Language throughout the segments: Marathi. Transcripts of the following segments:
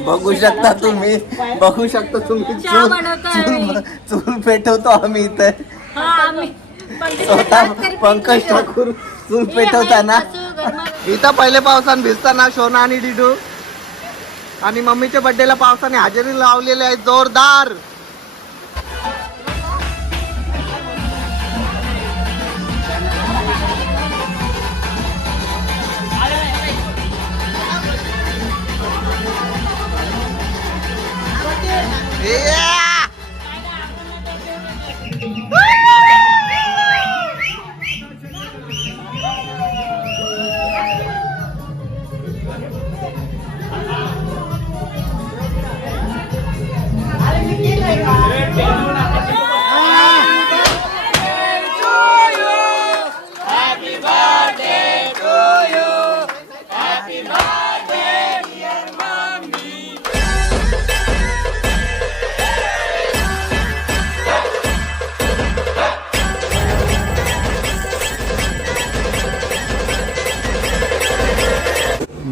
बघू शकता तुम्ही चूल पेटवतो आम्ही इथे स्वतः पंकज ठाकूर चूल पेटवताना इथं पहिले पावसाने भिजताना शोना आणि डिडू आणि मम्मीच्या बर्थडेला पावसाने हजेरी लावलेली आहे जोरदार.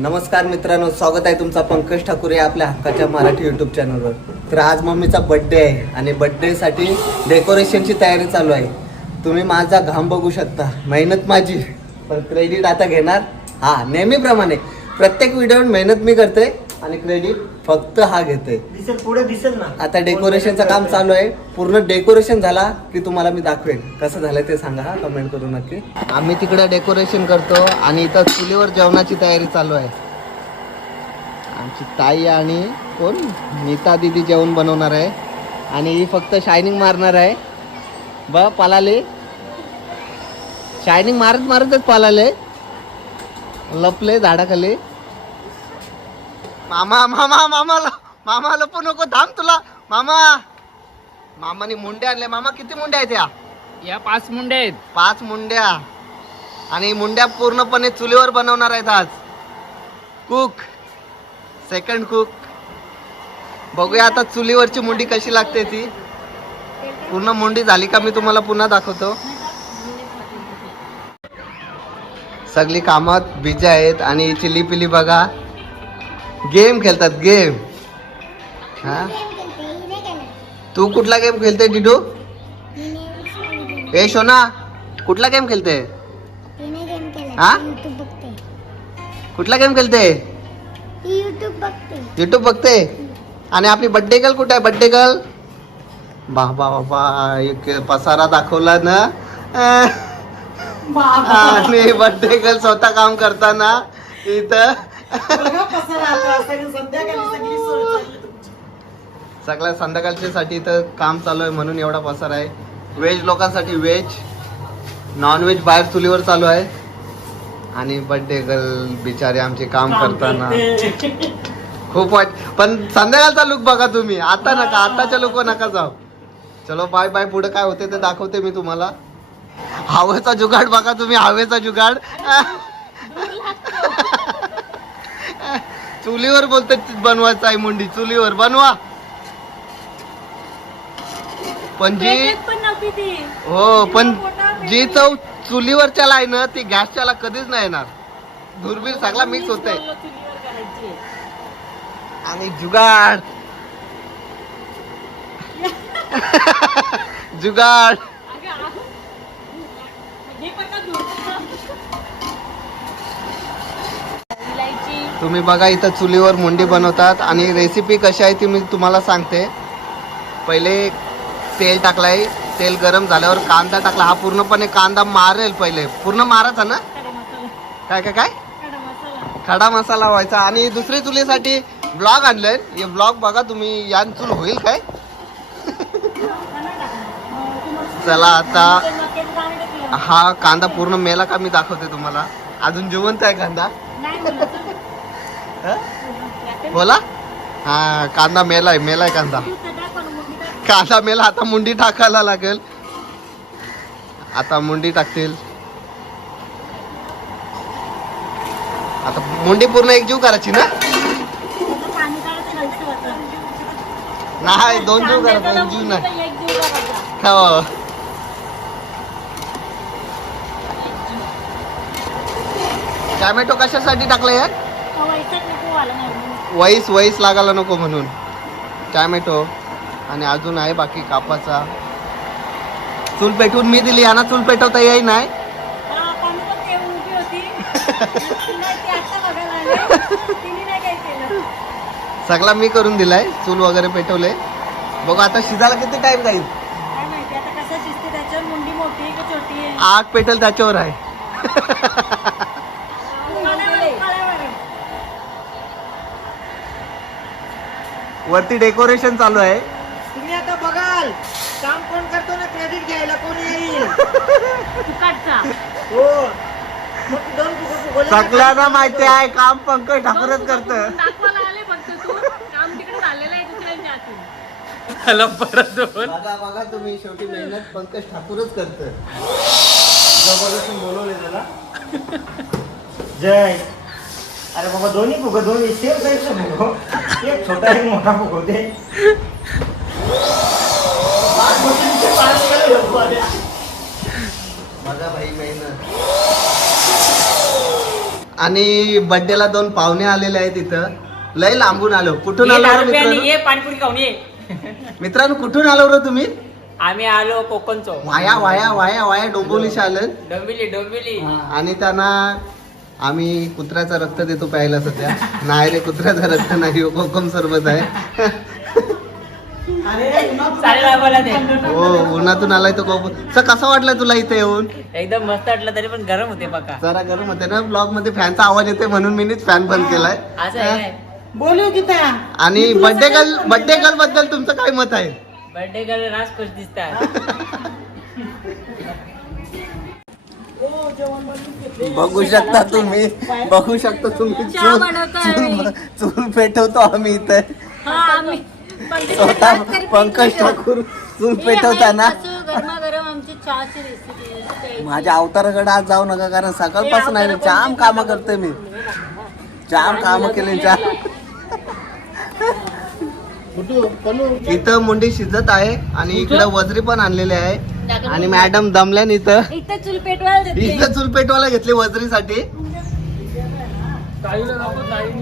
नमस्कार मित्रांनो, स्वागत आहे तुमचा पंकज ठाकूर या आपल्या हक्काच्या मराठी यूट्यूब चॅनलवर. तर आज मम्मीचा बर्थडे आहे आणि बर्थडेसाठी डेकोरेशनची तयारी चालू आहे. तुम्ही माझा घाम बघू शकता, मेहनत माझी, पण क्रेडिट आता घेणार नेहमीप्रमाणे प्रत्येक व्हिडिओवर मेहनत मी करते आणि क्रेडिट फक्त हा घेते. पुढे दिसेल ना. आता डेकोरेशनचं काम चालू आहे. पूर्ण डेकोरेशन झाला की तुम्हाला मी दाखवेन कसं झालं ते सांगा, कमेंट करू नक्की. आम्ही तिकडे डेकोरेशन करतो आणि इथं चुलीवर जेवणाची तयारी चालू आहे. आमची ताई आणि कोण नीता दीदी जेवण बनवणार आहे आणि ही फक्त शायनिंग मारणार आहे. पालाले शायनिंग मारत मारतच पालाले लपले झाडाखाली. मामा मामा मामाला मामा लपू नको, थांब तुला. मामाने मुंड्या आणले. मामा किती मुंड्या आहेत या 5 मुंड्या आहेत. 5 मुंड्या. आणि मुंड्या पूर्णपणे चुलीवर बनवणार आहेत आज. Cook, second cook. बघूया आता चुलीवरची मुंडी कशी लागते ती. पूर्ण मुंडी झाली का मी तुम्हाला पुन्हा दाखवतो. सगळी कामात बिजी आहेत आणि चिली पिली बघा गेम खेळतात. गेम तू कुठला गेम खेळते डिडू? ए शोना, कुठला गेम खेळते? कुठला गेम खेळते? युट्यूब बघते. आणि आपली बर्थडे गर्ल कुठे आहे? बर्थडे गर्ल बाबा बाबा एक पसारा दाखवला ना. आणि बर्थडे गर्ल स्वतः काम करताना इथं सगळ्या संध्याकाळच्या साठी इथं काम चालू आहे म्हणून एवढा पसार आहे. व्हेज लोकांसाठी व्हेज, नॉन व्हेज बाहेर चुलीवर चालू आहे. आणि बर्थडे गर्ल बिचारे आमचे काम करताना खूप वाईट. पण संध्याकाळचा लुक बघा तुम्ही, आता नका, आताच्या लुक नका जाऊ. चलो बाय बाय. पुढे काय होते ते दाखवते मी तुम्हाला. हवेचा जुगाड बघा तुम्ही, हवेचा जुगाड. चुलीवर बोलते बनवायचं आहे मुंडी, चुलीवर बनवा. पण जी पण जी चव चुलीवरच्याला आहे ना ती गॅसच्याला कधीच नाही येणार. दुर्बीर सगळा मिक्स होते. आणि जुगाड जुगाड. तुम्ही बघा इथं चुलीवर मुंडी बनवतात. आणि रेसिपी कशी आहे ती मी तुम्हाला सांगते. पहिले तेल टाकलाय, तेल गरम झाल्यावर कांदा टाकला. हा पूर्णपणे कांदा मारेल, पहिले पूर्ण मारायचा ना. काय काय काय खडा मसाला व्हायचा. आणि दुसरी चुलीसाठी ब्लॉग आणलंय. हे ब्लॉग बघा तुम्ही, यान चूल होईल काय. चला आता हा कांदा पूर्ण मेला का मी दाखवते तुम्हाला. अजून जिवंत आहे कांदा. बोला. हा कांदा मेलाय कांदा. कांदा मेला. आता मुंडी टाकायला लागेल. आता मुंडी टाकतील. आता मुंडी पूर्ण एकजीव करायची ना. नाही 2 जीव करायचा, 1 जीव नाही. हो टॅमॅटो कशासाठी टाकलं यार? वहीस लागायला नको म्हणून टॅमॅटो आणि अजून आहे बाकी कापाचा. चूल पेटवून मी दिली, यांना चूल पेटवता येई नाही. सगळा मी करून दिलाय, चूल वगैरे पेटवले. बघू आता शिजायला किती टाइम जाईल. आग पेटल त्याच्यावर आहे. वरती डेकोरेशन चालू आहे. तुम्ही आता बघाल काम कोण करतो ना, क्रेडिट घ्यायला कोण येईल. हो मग दोन फुगले सगळ्यांना माहिती आहे काम पंकज ठाकूरच करत. बघा तुम्ही, शेवटी मेहनत पंकज ठाकूरच करत. जबरदस्ती बोलवले त्याला. जय. अरे बाबा दोन्ही फुग, दोन्ही सेम साईजचा फुगो, एक छोटा एक मोठा फुगवते. बघा भाई मेहनत. आणि बर्थडेला 2 पाहुणे आलेले आहेत इथं. लय लांबून आलो. कुठून आलो रे मित्रांनो? पाणीपुरी खाऊन ये. मित्रांनो कुठून आलो रे तुम्ही? आम्ही आलो कोकणचो. वाया वाया वाया वाया डोंबिवलीशी आलं. डोंबिवली. आणि त्यांना आम्ही कुत्र्याचं रक्त देतो प्यायला सध्या. नाही रे कुत्र्याचं रक्त नाही, कोकम सरबत आहे. हो उन्हातून आलाय तो कोकम. सर कसं वाटलं तुला इथे येऊन? एकदम मस्त वाटलं, तरी पण गरम होते बघा. जरा गरम होते ना. ब्लॉग मध्ये फॅनचा आवाज येते म्हणून मीच फॅन बंद केलाय. असं आहे. बोलू की त्या आणि बर्थडे गर्ल बद्दल तुमचं काय मत आहे? बर्थडे गर्ल राजकोष दिसतात. बघू शकता तुम्ही, बघू शकता तुम्ही. चूल पेटवतो आम्ही इथे. स्वतः पंकज ठाकूर चूल पेटवताना. माझ्या अवताराकडे आज जाऊ नका, कारण सकाळपासून आहे जाम काम करतोय मी. जाम काम केले. इथं मुंडी शिजत आहे आणि इकडे वजरी पण आणलेले आहे. आणि मॅडम दमल्यान इथं चूल पेटवायला घेतली वजरीसाठी.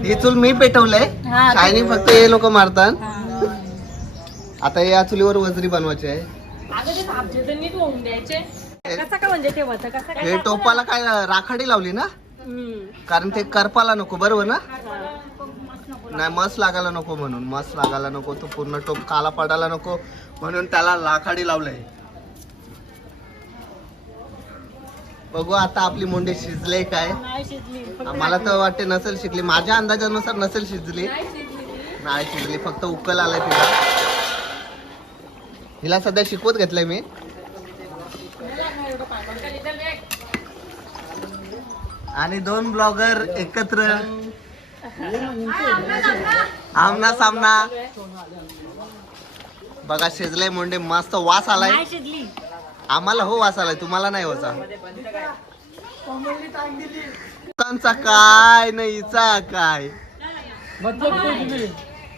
ही चूल मी पेटवलंय, शायनिंग फक्त हे लोक मारतात. आता या चुलीवर वजरी बनवायची आहे. हे टोपाला काय राखाडी लावली ना, कारण ते करपाला नको, बरोबर ना? नाही मस लागायला नको म्हणून, मस लागायला नको, तो पूर्ण टोप काला पडायला नको म्हणून त्याला लाखाडी लावलंय. बघू आता आपली मुंडी शिजले काय. मला तर वाटते नसेल शिकली, माझ्या अंदाजानुसार नसेल शिजली. नाही शिजली, फक्त उकल आलाय तिला. हिला सध्या शिकवत घेतलंय मी. आणि 2 ब्लॉगर एकत्र आमना सामना. बघा शिजले मुंडे, मस्त वास आलाय. आम्हाला हो वास आलाय, तुम्हाला नाही होता. काय नाही हिचा काय.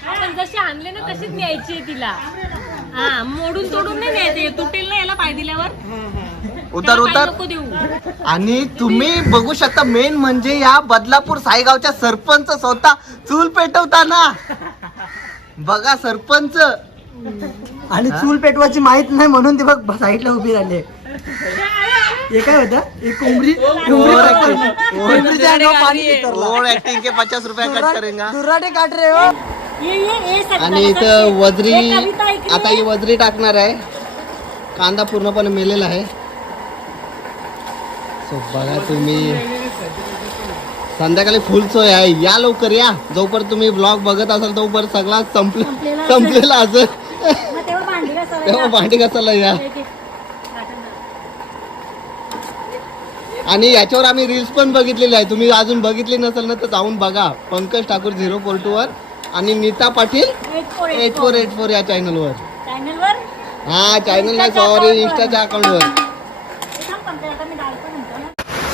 आपण जशी आणले ना तशीच न्यायची तिला. हा मोडून तोडून नाही न्यायचे, तुटेल ना याला पाय दिल्यावर. उतर उतर. आणि तुम्ही बघू शकता, मेन म्हणजे या बदलापूर साईगावच्या सरपंच स्वतः चूल पेटवताना. बघा सरपंच. आणि चूल पेटवायची माहित नाही म्हणून ते बघ साईडला उभी राहिले. हे काय होतं? एक कोंबडी. और एक्टिंग के 50 रुपये कट करेंगा. दुराटे काट रे हो. आणि इथं वजरी, आता ही वजरी टाकणार आहे. कांदा पूर्णपणे मेलेला आहे. सो बघा तुम्ही, संध्याकाळी फुल सोय आहे. या लवकर या. जोपर्यंत तुम्ही ब्लॉग बघत असाल तोपर्यंत सगळा संपलेला असेल. तेव्हा भांडी घासायला या. आणि याच्यावर आम्ही रील्स पण बघितलेली आहे. तुम्ही अजून बघितली नसेल ना तर जाऊन बघा. पंकज ठाकूर 042 वर आणि नीता पाटील 8484 या चॅनलवर. हा चॅनल नाही, सॉरी, इंस्टाच्या अकाउंटवर.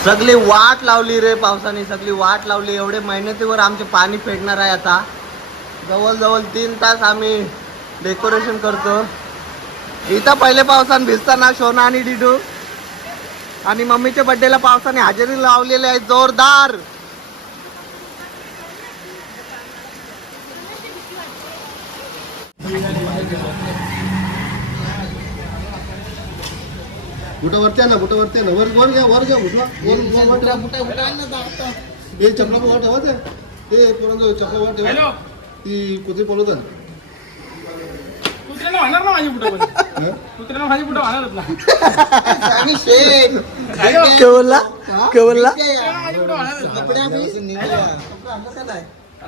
सगळी वाट लावली रे पावसाने, सगळी वाट लावली. एवढे मेहनतीवर आमचे पाणी फेडणार आहे. आता जवळजवळ 3 तास आम्ही डेकोरेशन करतो. इथं पहिले पावसाने भिजताना शोना आणि डिडू आणि मम्मीच्या बर्थडेला पावसाने हजेरी लावलेली आहे जोरदार. बुटा वरती आहे ना, बुटा वरती आहे ना, वर घ्या, वर घ्या, बुटा हे चपला वर ठेवा ते पोरांचं चपला वर ठेवा. ती कुठे बोलत आहे कुत्र्याला होणार ना माझी बुटा कुत्र्याला माझी बुटा होणारच ना केवलला केवलला माझी बुटा होणारच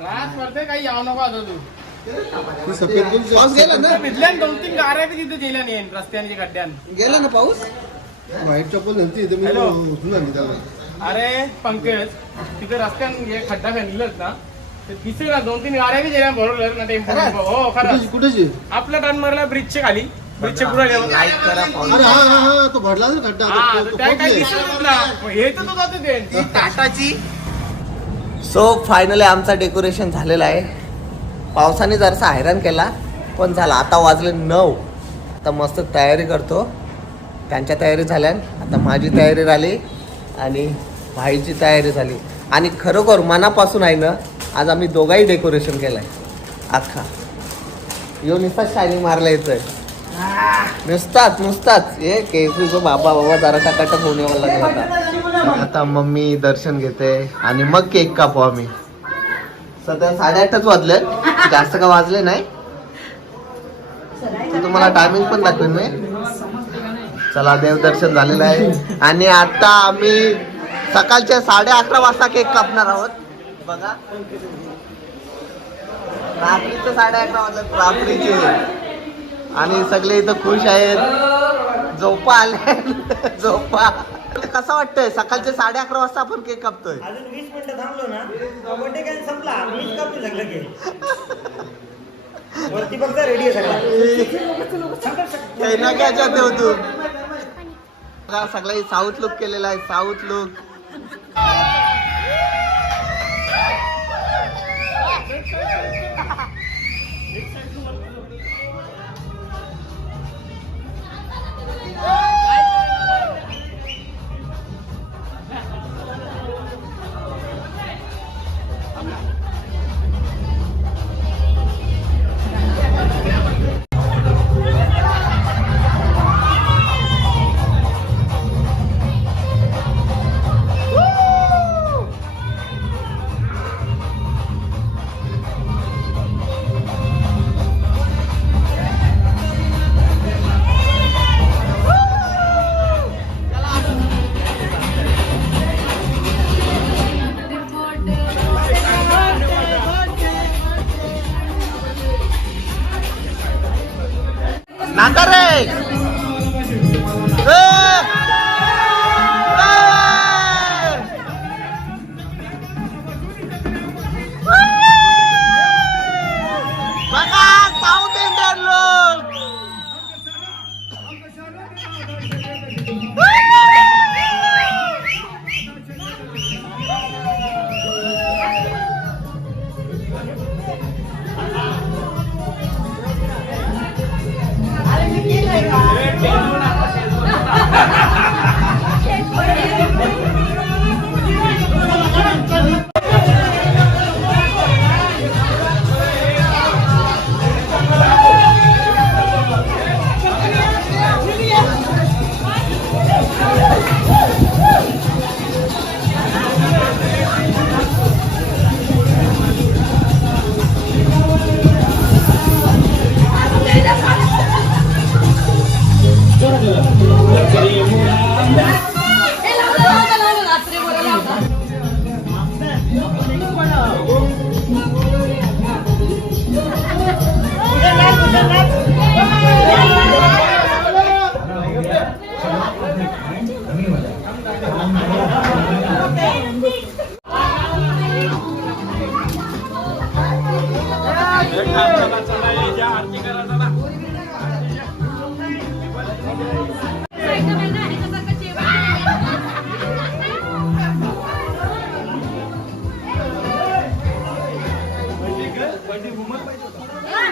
रात पडते काही यावं नको आता तू सफेद पाऊस गेला ना, भिजल्यान 2-3 गाड्या बी तिथे गेल्या नाही रस्त्याने खड्ड्यान गेला ना पाऊस. व्हाईट चप्पल नव्हती इथे, मी हॅलो. उचलून आणली त्याला. अरे पंकज तिथे रस्त्यान हे खड्डा खाल्लेलाच ना ते दिसेल ना 2-3 गाड्या बी गेल्या बरोबर ना टेम्पो हो खरं कुठेची? आपल्या टर्नरला ब्रिजच्या खाली ब्रिजच्या पुढे लाईक करा, follow अरे हा हा हा, तो भरला ना खड्डा, हा तो त्या काही पोचले. दिसतच ना हे तर तो जाते ते टाटाची. सो फायनली आमचा डेकोरेशन झालेला आहे. पावसाने जरासा हैराण केला पण झाला. आता वाजले 9. आता मस्त तयारी करतो. त्यांच्या तयारी झाल्या, आता माझी तयारी झाली आणि भाईची तयारी झाली. आणि खरोखर मनापासून आहे ना, आज आम्ही दोघाही डेकोरेशन केलं आहे अख्खा. यो नुसता शायनिंग मारला येतोय नुसताच हे केसरीचं बाबा जरा टाकाटक होऊन यावं लागेल आता. आता मम्मी दर्शन घेते आणि मग केक कापू आम्ही. सध्या 8:30 वाजले, जास्त का वाजले नाही. तर तुम्हाला टायमिंग पण दाखवेन मी. चला देवदर्शन झालेलं आहे आणि आता आम्ही सकाळच्या 11:30 वाजता केक कापणार आहोत. बघा रात्रीचं 11:30 वाजले रात्रीचे आणि सगळे इथं खुश आहेत. झोपा आले झोपा. कसं वाटतंय सकाळचे 11:30 वाजता आपण केक कापतोय. अजून 20 मिनिटं थांबलो ना बर्थडे काय संपला. मीच कापली सगळं केक वरती फक्त रेडी आहे सगळं. ना काय चाहते हो तू. सगळ्या साऊथ लुक केलेला आहे, साऊथ लुक. नांदा रे. बघा साऊथ इंडियन लोक.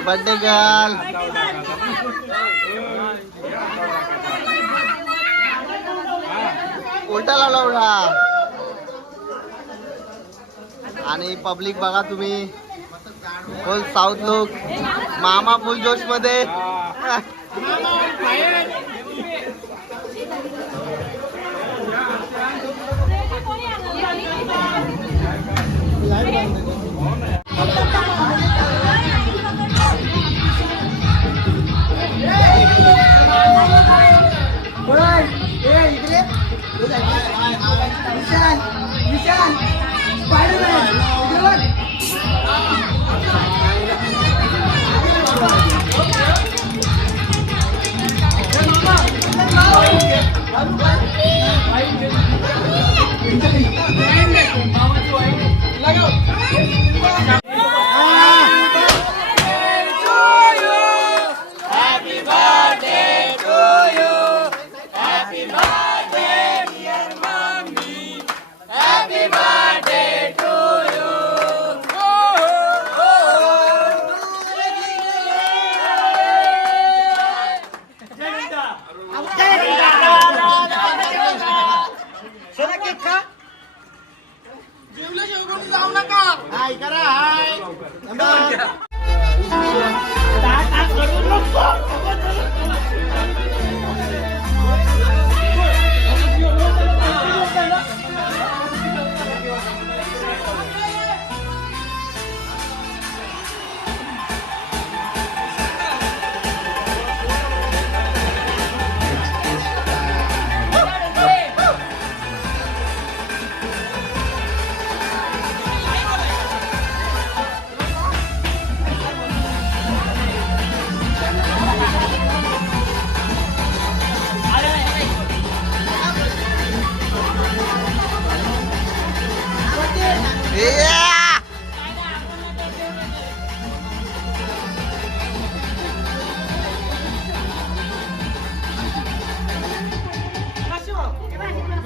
Birthday girl. उलटा लावला उलटा. आणि पब्लिक बघा तुम्ही फुल साऊथ लोक, मामा फुल जोश मध्ये.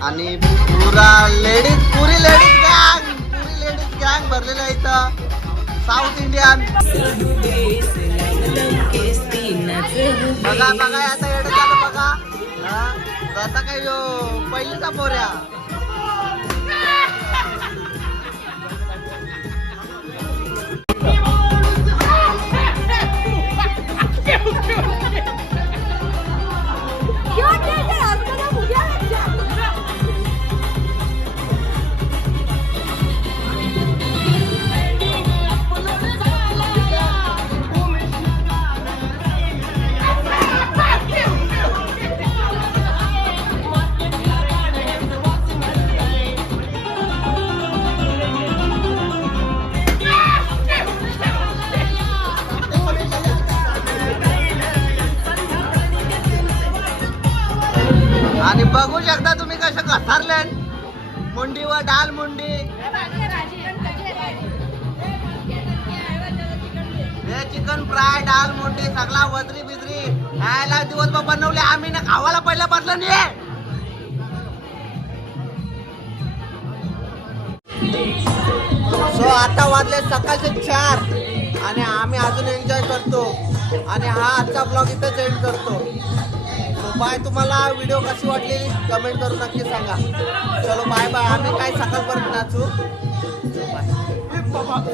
आणि पुरी लेडीज गँग भरलेला आहे इथं साऊथ इंडियन. बघा बघा आता येडं झालं बघा. जसा काय पहिलीचा पोऱ्या. आणि बघू शकता तुम्ही कसं घसारले मुंडी व डाल मुंडी. हे चिकन फ्राय डाल मुंडी सगळा वजरी बिजरी यायला दिवसभर बनवले आम्ही ना खावायला पहिला बदलं नाही. सो आता वाजले सकाळचे 4 आणि आम्ही अजून एन्जॉय करतो आणि हा आजचा ब्लॉग इथंच एंड करतो. बाय. तुम्हाला व्हिडिओ कशी वाटली कमेंट करून नक्की सांगा. चलो बाय बाय. आम्ही काय सकाळपर्यंत नाचू. बाय.